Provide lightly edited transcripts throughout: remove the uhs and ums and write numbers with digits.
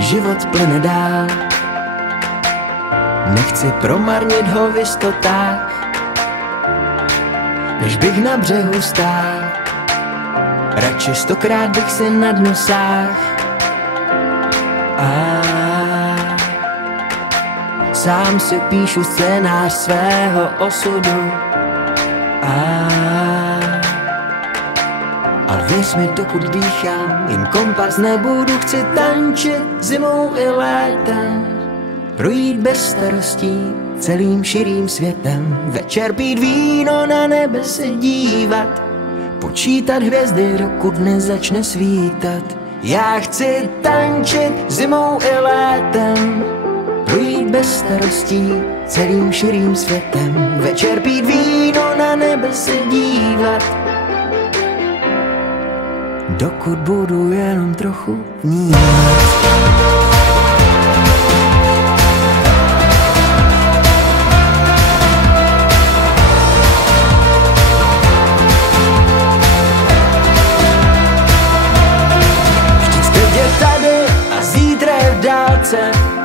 život plyne dál. Nechci promarnit ho v jistotách, než bych na břehu stál. Radši 100krát bych si na dno sáhl. Sám si píšu scénář svého osudu. A věř mi, dokud dýchám, jim kompas nebudu. Chci tančit zimou i létem, projít bez starostí celým širým světem. Večer pít víno, na nebe se dívat, počítat hvězdy, dokud nezačne svítat. Já chci tančit zimou i létem, projít bez starostí celým širým světem. Večer pít víno, na nebe se dívat, dokud budu jenom trochu vnímat.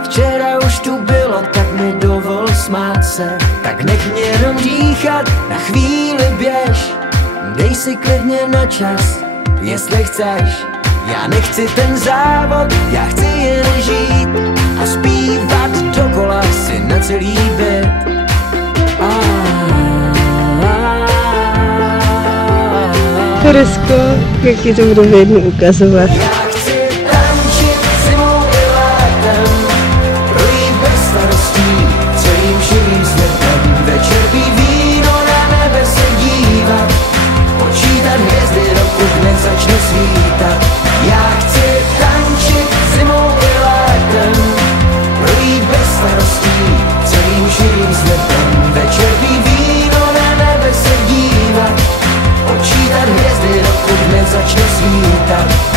Včera už tu bylo, tak mi dovol smát se. Tak nech mě jenom dýchat, na chvíli běž. Dej si klidně na čas, jestli chceš. Já nechci ten závod, já chci jen žít a zpívat dokola si na celý byt. Horesko, jak ti to budu v jednu ukazovat. Celým širým světem, večer pít víno, na nebe se dívat, počítat hvězdy, dokud nezačne svítat. Já chci tančit zimou i létem, projít bez starostí celým širým světem. Večer pít víno, na nebe se dívat, počítat hvězdy, dokud nezačne svítat.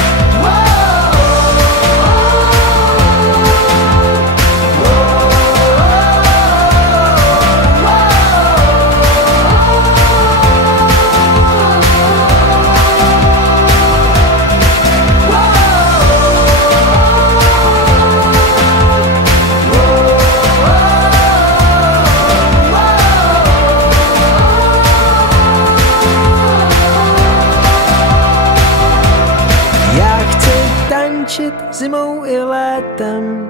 Zimou i létem,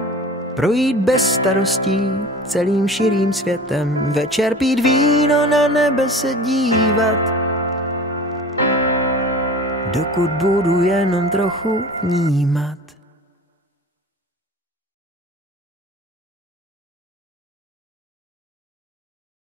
projít bez starostí celým širým světem. Večer pít víno, na nebe se dívat, dokud budu jenom trochu vnímat.